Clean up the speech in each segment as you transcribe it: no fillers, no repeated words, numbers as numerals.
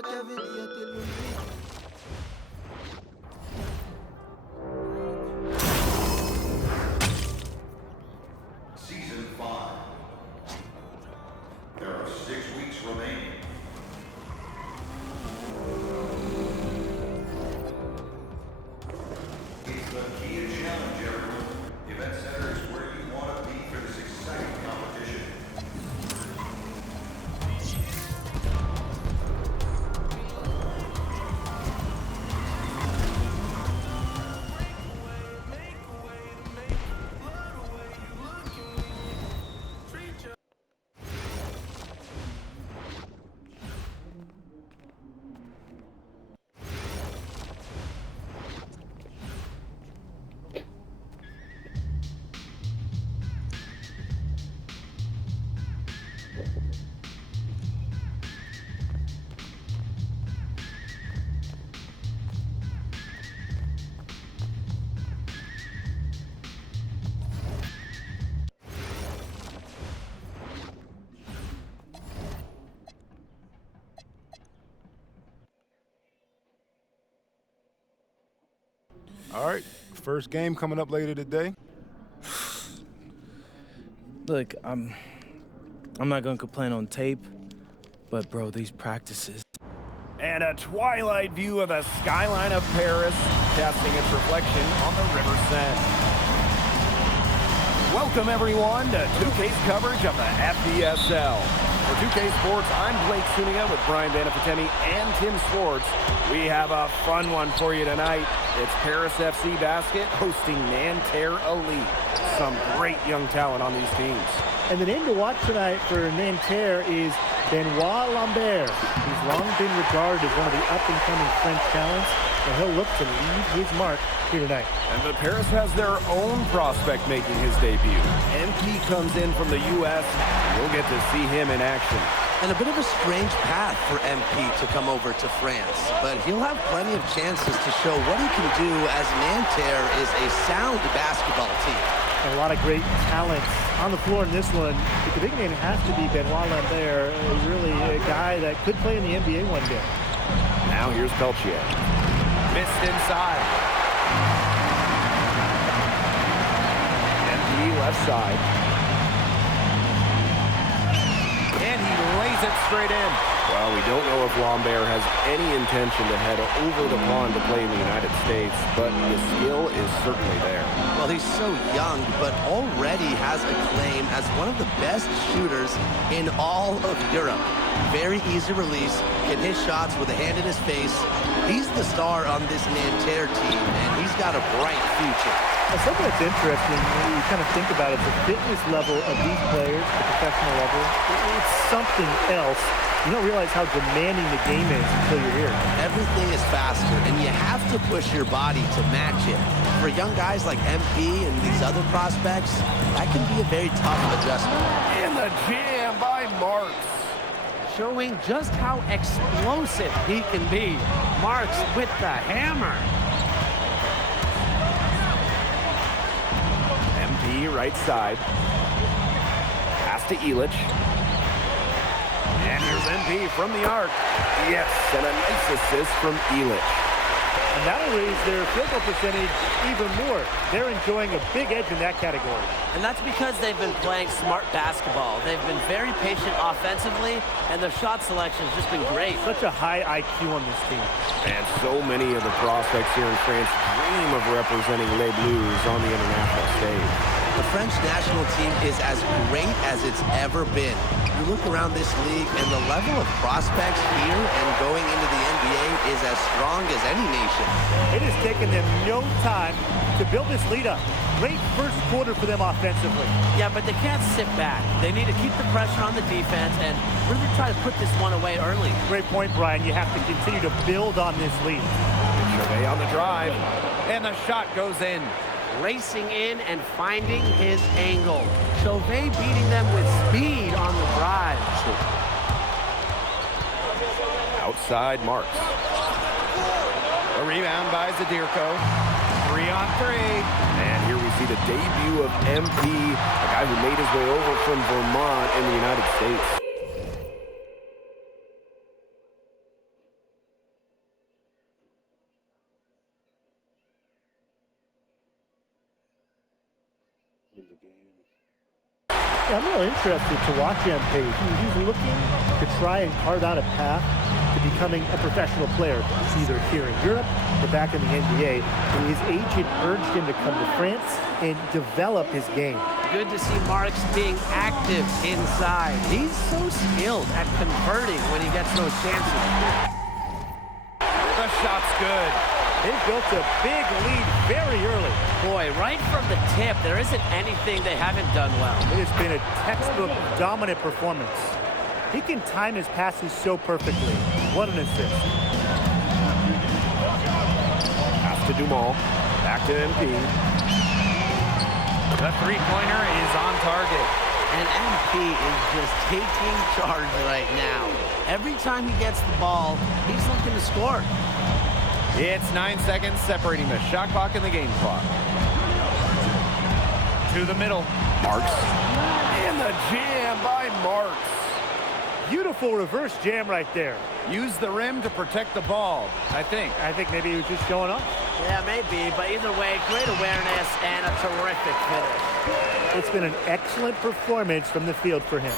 Season 5. There are 6 weeks remaining. It's the Kia Challenge, everyone. Event Center is where you want to be for this exciting competition. All right, first game coming up later today. Look, I'm not gonna complain on tape, but bro, these practices. And a twilight view of the skyline of Paris, casting its reflection on the River Seine. Welcome everyone to 2K's coverage of the FPSL. For 2K Sports, I'm Blake Zuniga with Brian Vanafiteni and Tim Swartz. We have a fun one for you tonight. It's Paris FC Basket hosting Nanterre Elite. Some great young talent on these teams. And the name to watch tonight for Nanterre is Benoit Lambert. He's long been regarded as one of the up-and-coming French talents, and he'll look to leave his mark here tonight. And but Paris has their own prospect making his debut. MP comes in from the U.S. You'll get to see him in action. And a bit of a strange path for MP to come over to France, but he'll have plenty of chances to show what he can do as Nanterre is a sound basketball team. And a lot of great talent on the floor in this one. But the big name has to be Benoit Lambert, really a guy that could play in the NBA one day. Now here's Peltier. Missed inside. MP left side. And he lays it straight in. Well, we don't know if Lambert has any intention to head over the pond to play in the United States, but the skill is certainly there. Well, he's so young, but already has a claim as one of the best shooters in all of Europe. Very easy release, can hit shots with a hand in his face. He's the star on this Nanterre team, and he's got a bright future. And something that's interesting when you kind of think about it, the fitness level of these players, the professional level, it's something else. You don't realize how demanding the game is until you're here. Everything is faster, and you have to push your body to match it. For young guys like MP and these other prospects, that can be a very tough adjustment. And the jam by Marks. Showing just how explosive he can be. Marks with the hammer. MP right side. Pass to Illich. And here's MP from the arc. Yes, and a nice assist from Illich. And that'll raise their field goal percentage even more. They're enjoying a big edge in that category. And that's because they've been playing smart basketball. They've been very patient offensively, and their shot selection has just been great. Such a high IQ on this team. And so many of the prospects here in France dream of representing Les Bleus on the international stage. The French national team is as great as it's ever been. You look around this league, and the level of prospects here and going into the NBA is as strong as any nation. It has taken them no time to build this lead up. Great first quarter for them offensively. Yeah, but they can't sit back. They need to keep the pressure on the defense and really try to put this one away early. Great point, Brian. You have to continue to build on this lead. Chauvet on the drive, and the shot goes in. Racing in and finding his angle. Chauvet beating them with speed on the drive. Outside Marks. A rebound by Zadirko. 3-on-3. And here we see the debut of MP, a guy who made his way over from Vermont in the United States. I'm real interested to watch MP. He's looking to try and carve out a path to becoming a professional player, either here in Europe or back in the NBA. His agent urged him to come to France and develop his game. Good to see Marks being active inside. He's so skilled at converting when he gets those chances. The shot's good. They've built a big lead very early. Boy, right from the tip, there isn't anything they haven't done well. It has been a textbook dominant performance. He can time his passes so perfectly. What an assist. Pass to Dumal. Back to MP. The three-pointer is on target. And MP is just taking charge right now. Every time he gets the ball, he's looking to score. It's 9 seconds separating the shot clock and the game clock. To the middle. Marks. And the jam by Marks. Beautiful reverse jam right there. Use the rim to protect the ball, I think. I think maybe he was just showing off. Yeah, maybe, but either way, great awareness and a terrific finish. It's been an excellent performance from the field for him.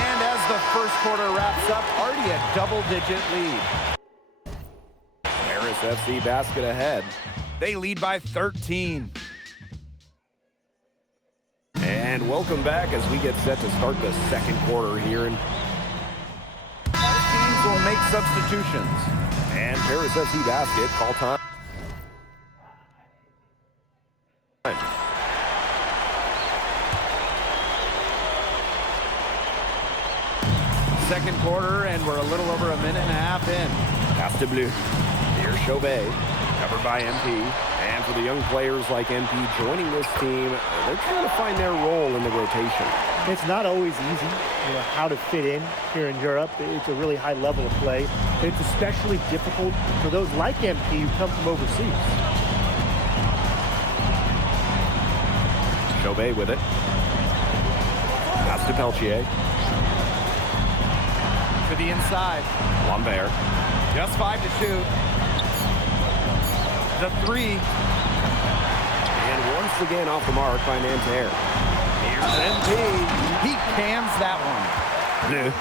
And as the first quarter wraps up, already a double-digit lead. Paris FC basket ahead. They lead by 13. And welcome back as we get set to start the second quarter here. And both teams will make substitutions. And Paris FC basket call time. Second quarter, and we're a little over a minute and a half in. Pass to Bleu. Here's Chauvet, covered by MP. And for the young players like MP joining this team, they're trying to find their role in the rotation. It's not always easy, how to fit in here in Europe. It's a really high level of play. It's especially difficult for those like MP who come from overseas. Chauvet with it. Pass to Peltier. To the inside. Lambert. Just 5 to shoot. The three. And once again off the mark by Nanterre. Here's MP. He cans that one. Bleu.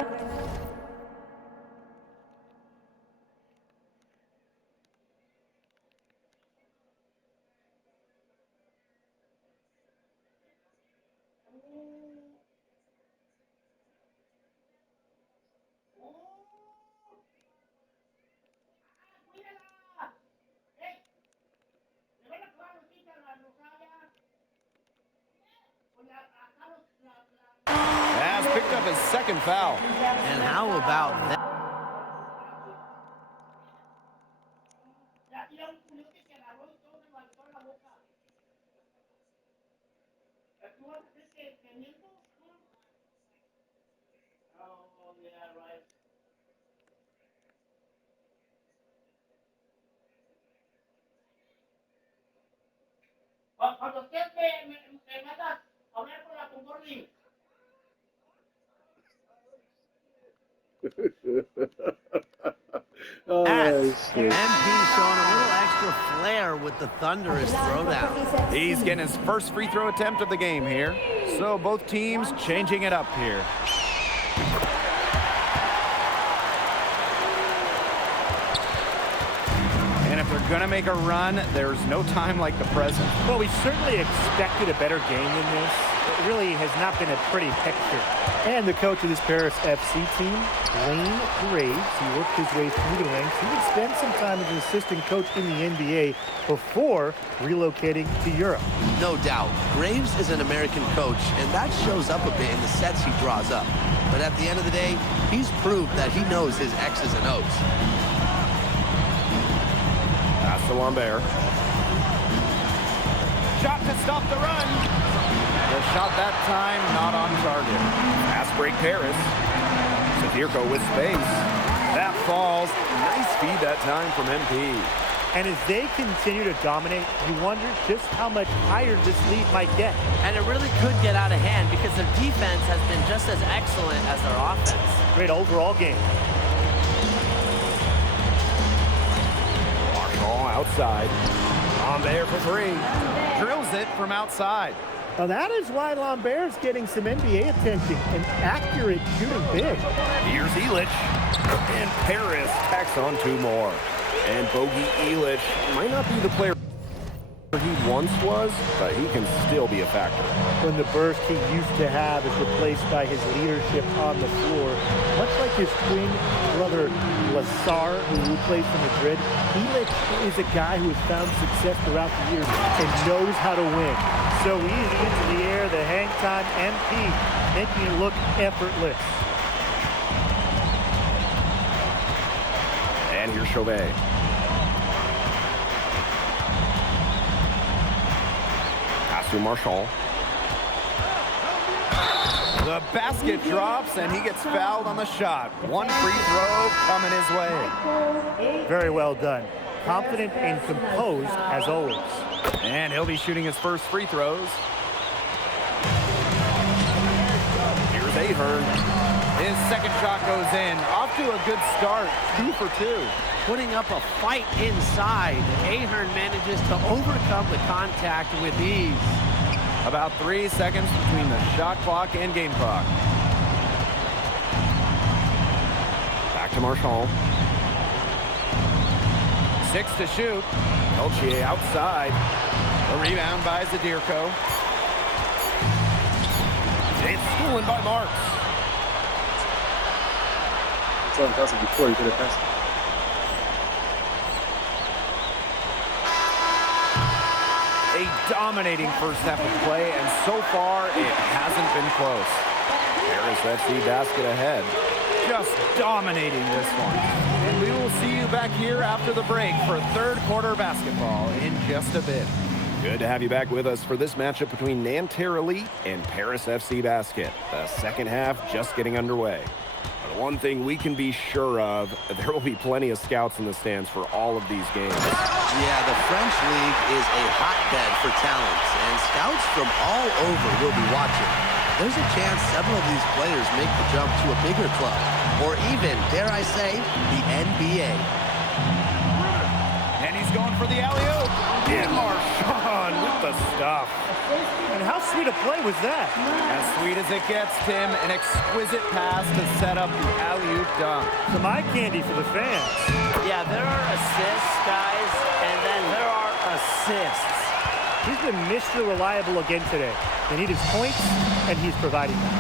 Has picked up his second foul. And how about that? Cuando usted me manda a hablar con la Concordia. MP showing a little extra flair with the thunderous throwdown. He's getting his first free throw attempt of the game here. So both teams changing it up here. And if they're going to make a run, there's no time like the present. Well, we certainly expected a better game than this. It really has not been a pretty picture. And the coach of this Paris FC team, Wayne Graves, he worked his way through the ranks. He would spend some time as an assistant coach in the NBA before relocating to Europe. No doubt, Graves is an American coach, and that shows up a bit in the sets he draws up. But at the end of the day, he's proved that he knows his X's and O's. Pass to Lambert. Shot to stop the run. The shot that time not on target. Pass break Paris. Sadirko with space. That falls. Nice feed that time from MP. And as they continue to dominate, you wonder just how much higher this lead might get. And it really could get out of hand because their defense has been just as excellent as their offense. Great overall game. Marshall outside. On there for three. Drills nails it from outside. Now that is why Lambert's getting some NBA attention. An accurate shooting big. Here's Elich. And Paris tacks on 2 more. And Bogey Elich might not be the player he once was, but he can still be a factor. When the burst he used to have is replaced by his leadership on the floor, much like his twin brother Lazar, who plays for Madrid, Elich is a guy who has found success throughout the years and knows how to win. So easy into the air, the hang time MP, making it look effortless. And here's Chauvet. Pass to Marshall. The basket drops, and he gets fouled on the shot. 1 free throw coming his way. Very well done. Confident and composed as always. And he'll be shooting his first free throws. Here's Ahern. His second shot goes in. Off to a good start. 2 for 2. Putting up a fight inside. Ahern manages to overcome the contact with ease. About 3 seconds between the shot clock and game clock. Back to Marshall. 6 to shoot. Peltier outside. The rebound by Zadirko. It's stolen by Marks. Someone tells him before you could have passed. A dominating first half of play, and so far it hasn't been close. Paris FC basket ahead. Just dominating this one. And we will see you back here after the break for third quarter basketball in just a bit. Good to have you back with us for this matchup between Nanterre Elite and Paris FC Basket. The second half just getting underway. But one thing we can be sure of, there will be plenty of scouts in the stands for all of these games. Yeah, the French League is a hotbed for talents, and scouts from all over will be watching. There's a chance several of these players make the jump to a bigger club, or even, dare I say, the NBA. And he's going for the alley-oop. And Marchand with the stuff. And how sweet a play was that? As sweet as it gets, Tim, an exquisite pass to set up the alley-oop dunk. Some eye candy for the fans. Yeah, there are assists, guys, and then there are assists. He's been Mr. Reliable again today. They need his points, and he's providing them.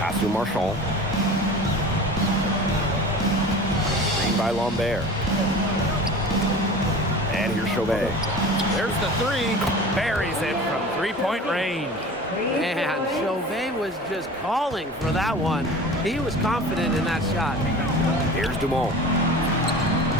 Pass to Marshall. Screen by Lambert. And here's Chauvet. There's the 3. Buries it from 3-point range. Man, Chauvet was just calling for that one. He was confident in that shot. Here's Dumont.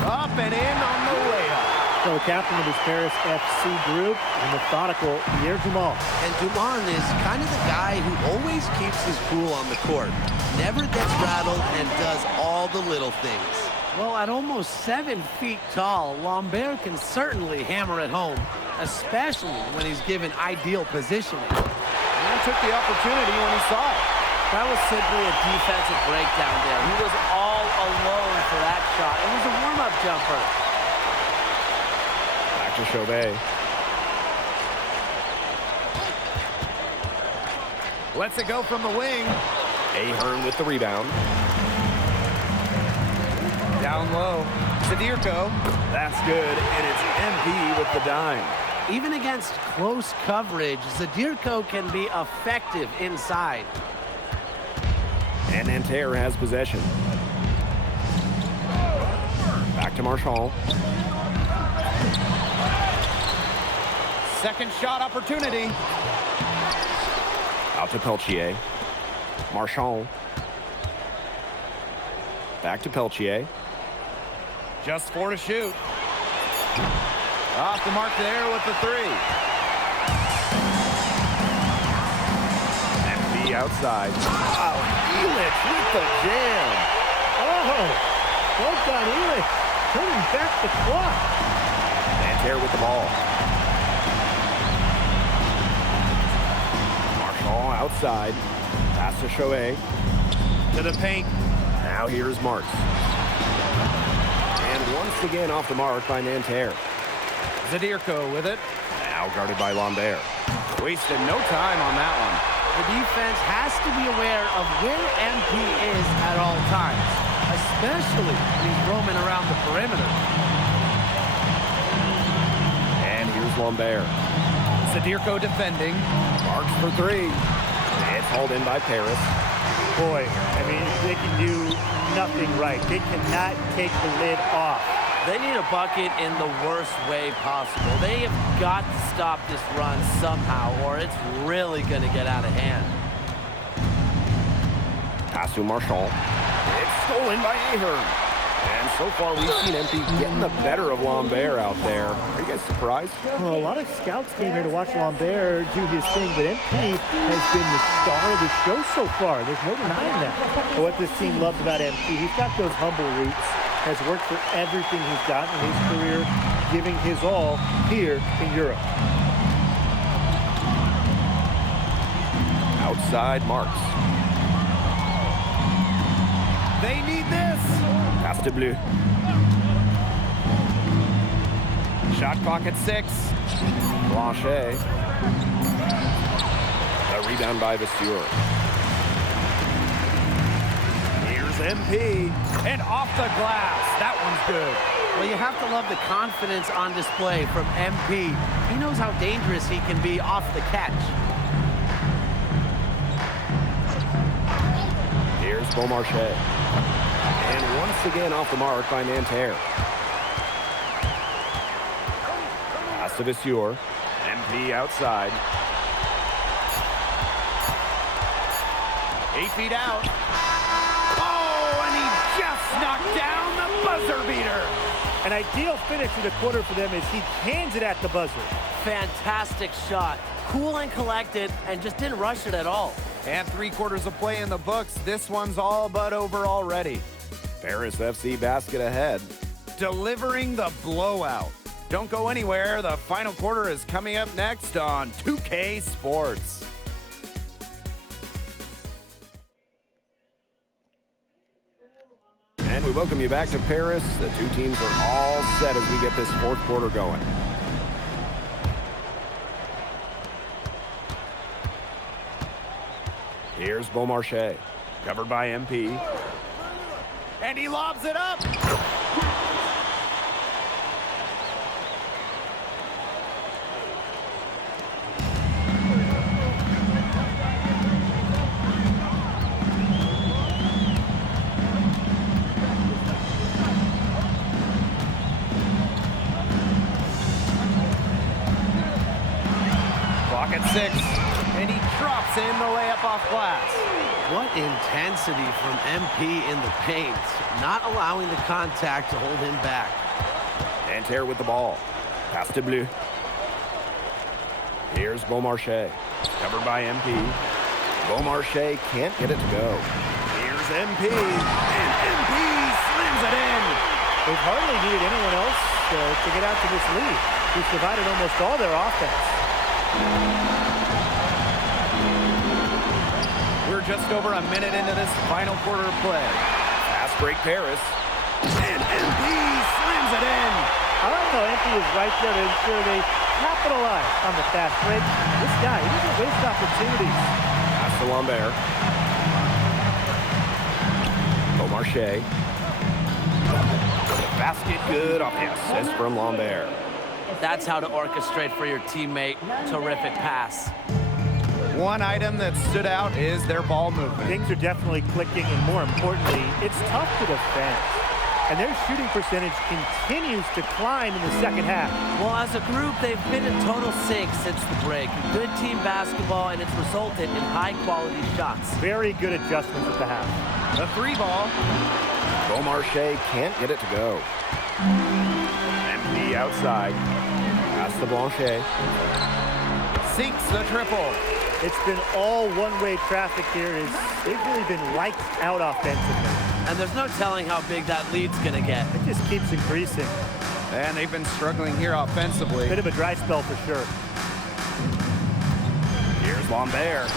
Up and in on the layup. So the captain of his Paris FC group, the methodical Pierre Dumont. And Dumont is kind of the guy who always keeps his cool on the court. Never gets rattled and does all the little things. Well, at almost 7 feet tall, Lambert can certainly hammer it home, especially when he's given ideal positioning. And took the opportunity when he saw it. That was simply a defensive breakdown there. He was all alone for that shot. It was a warm-up jumper. Back to Chauvet. Lets it go from the wing. Ahern with the rebound. Down low. Zadirko. That's good, and it's MP with the dime. Even against close coverage, Zadirko can be effective inside. And Nanterre has possession. Back to Marshall. Second shot opportunity. Out to Peltier. Marchand. Back to Peltier. Just 4 to shoot. Off the mark there with the 3. MP outside. Oh, Elich with the jam. Oh, well done, Elich. Turning back the clock. Nanterre with the ball. Marshall outside. Pass to Chauvet. To the paint. Now here's Marks. And once again off the mark by Nanterre. Zadirko with it. Now guarded by Lambert. Wasted no time on that one. The defense has to be aware of where MP is at all times, especially when he's roaming around the perimeter. And here's Lambert. Zadirko defending. Marks for three. It's hauled in by Paris. Boy, I mean, they can do nothing right. They cannot take the lid off. They need a bucket in the worst way possible. They have got to stop this run somehow, or it's really going to get out of hand. Pass to Marchand. It's stolen by Ahern. And so far, we've seen MP getting the better of Lambert out there. Are you guys surprised? Well, a lot of scouts came here to watch Lambert do his thing, but MP has been the star of the show so far. There's no denying that. But what this team loves about MP, he's got those humble roots, has worked for everything he's got in his career, giving his all here in Europe. Outside Marks. They need this. Pass to Bleu. Shot clock at 6. Blanchet. A rebound by Vasseur. Here's MP. And off the glass. That one's good. Well, you have to love the confidence on display from MP. He knows how dangerous he can be off the catch. Here's Beaumarchais. And once again off the mark by Nanterre. Pass to Vasseur. MP outside. 8 feet out. Oh, and he just knocked down the buzzer beater. An ideal finish to the quarter for them as he cans it at the buzzer. Fantastic shot. Cool and collected, and just didn't rush it at all. And 3 quarters of play in the books. This one's all but over already. Paris FC basket ahead. Delivering the blowout. Don't go anywhere. The final quarter is coming up next on 2K Sports. And we welcome you back to Paris. The two teams are all set as we get this fourth quarter going. Here's Beaumarchais, covered by MP. And he lobs it up. Clock at 6. And he drops in the layup off glass. What intensity from MP in the paint, not allowing the contact to hold him back. Nanterre with the ball. Pass to Bleu. Here's Beaumarchais, covered by MP. Beaumarchais can't get it to go. Here's MP, and MP slams it in. They've hardly needed anyone else to get out to this lead. He's provided almost all their offense. We're just over a minute into this final quarter of play. Fast break Paris. And MP slams it in. I don't know, MP is right there to ensure they capitalize on the fast break. This guy, he doesn't waste opportunities. Pass to Lambert. Beaumarchais. Basket good off the assist from Lambert. That's how to orchestrate for your teammate. Terrific pass. One item that stood out is their ball movement. Things are definitely clicking, and more importantly, it's tough to defend. And their shooting percentage continues to climb in the second half. Well, as a group, they've been in total sync since the break. Good team basketball, and it's resulted in high-quality shots. Very good adjustments at the half. The 3 ball. Beaumarchais can't get it to go. MP outside. Pass to Blanchet. Sinks the triple. It's been all one-way traffic here. They've really been lights out offensively. And there's no telling how big that lead's going to get. It just keeps increasing. And they've been struggling here offensively. Bit of a dry spell for sure. Here's Lambert.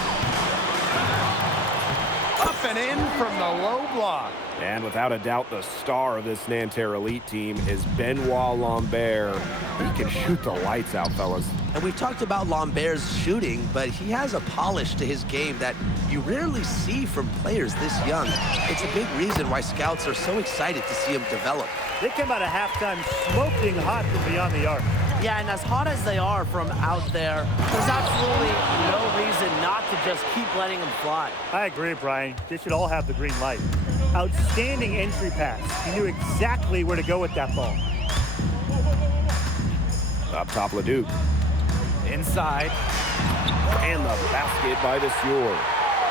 Up and in from the low block. And without a doubt, the star of this Nanterre Elite team is Benoit Lambert. He can shoot the lights out, fellas. And we've talked about Lambert's shooting, but he has a polish to his game that you rarely see from players this young. It's a big reason why scouts are so excited to see him develop. They came out of halftime smoking hot from beyond the arc. Yeah, and as hot as they are from out there, there's absolutely no reason not to just keep letting them fly. I agree, Brian. They should all have the green light. Outstanding entry pass. He knew exactly where to go with that ball. Up top, Leduc. Inside. And the basket by the Sieur.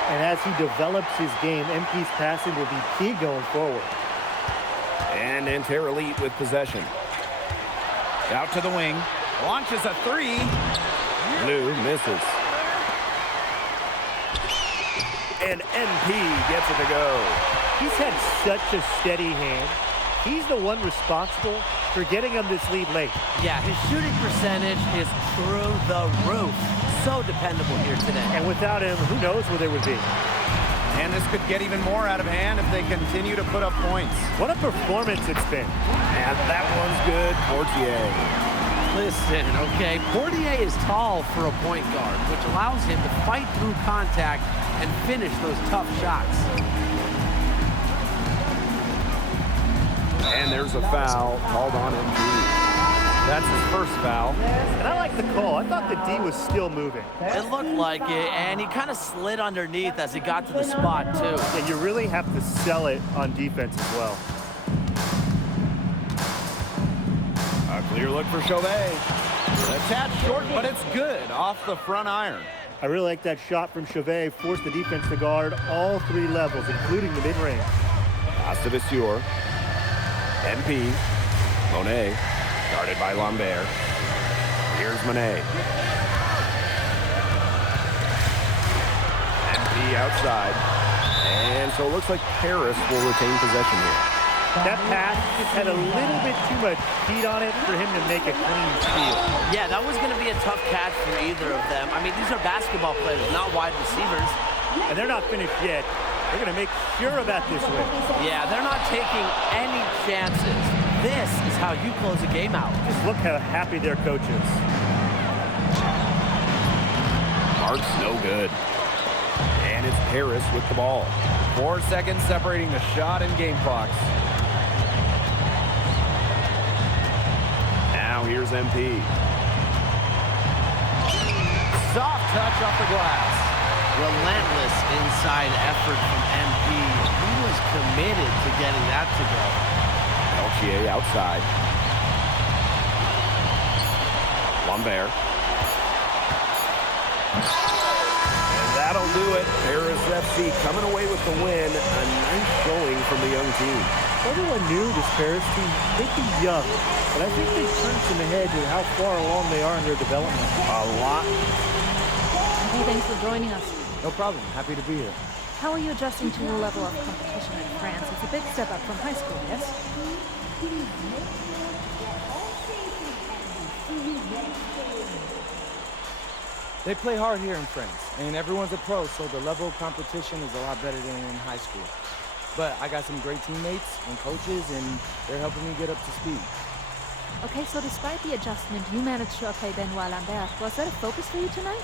And as he develops his game, MP's passing will be key going forward. And Nanterre Elite with possession. Out to the wing. Launches a three. Blue misses. And NP gets it to go. He's had such a steady hand. He's the one responsible for getting him this lead late. Yeah, his shooting percentage is through the roof. So dependable here today. And without him, who knows where they would be. And this could get even more out of hand if they continue to put up points. What a performance it's been. And that one's good. Portier. Listen, okay, Portier is tall for a point guard, which allows him to fight through contact and finish those tough shots. And there's a foul called on MD. That's his first foul. And I like the call. I thought the D was still moving. It looked like it, and he kind of slid underneath as he got to the spot, too. And you really have to sell it on defense as well. A clear look for Chauvet. A tad short, but it's good off the front iron. I really like that shot from Chauvet. Forced the defense to guard all three levels, including the mid-range. Pass to the Sieur. MP. Monet. Guarded by Lambert. Here's Monet. MP outside. And so it looks like Paris will retain possession here. That pass just had a little bit too much heat on it for him to make a clean steal. Yeah, that was going to be a tough catch for either of them. I mean, these are basketball players, not wide receivers. And they're not finished yet. They're going to make sure about this win. Yeah, they're not taking any chances. This is how you close a game out. Just look how happy their coach is. Mark's no good. And it's Paris with the ball. 4 seconds separating the shot and game clocks. Now here's MP. Soft touch off the glass. Relentless inside effort from MP. He was committed to getting that to go. Peltier outside. Lambert. And that'll do it. Paris FC coming away with the win. A nice showing from the young team. Everyone knew this Paris team may be young, but I think they turned some ahead to how far along they are in their development. A lot. Hey, thanks for joining us. No problem. Happy to be here. How are you adjusting to the level of competition in France? It's a big step up from high school, yes? They play hard here in France, and everyone's a pro, so the level of competition is a lot better than in high school. But I got some great teammates and coaches, and they're helping me get up to speed. Okay, so despite the adjustment, you managed to play Benoit Lambert. Was that a focus for you tonight?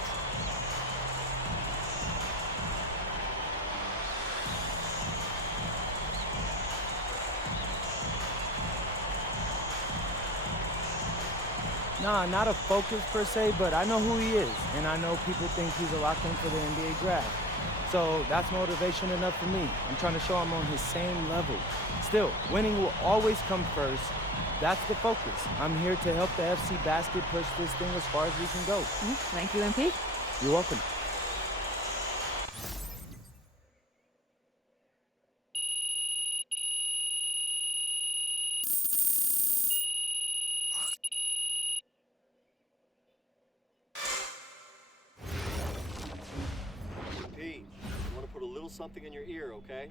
Nah, not a focus per se, but I know who he is, and I know people think he's a lock-in for the NBA draft. So that's motivation enough for me. I'm trying to show I'm on his same level. Still, winning will always come first. That's the focus. I'm here to help the FC Basket push this thing as far as we can go. Thank you, MP. You're welcome. Pete, I want to put a little something in your ear, okay?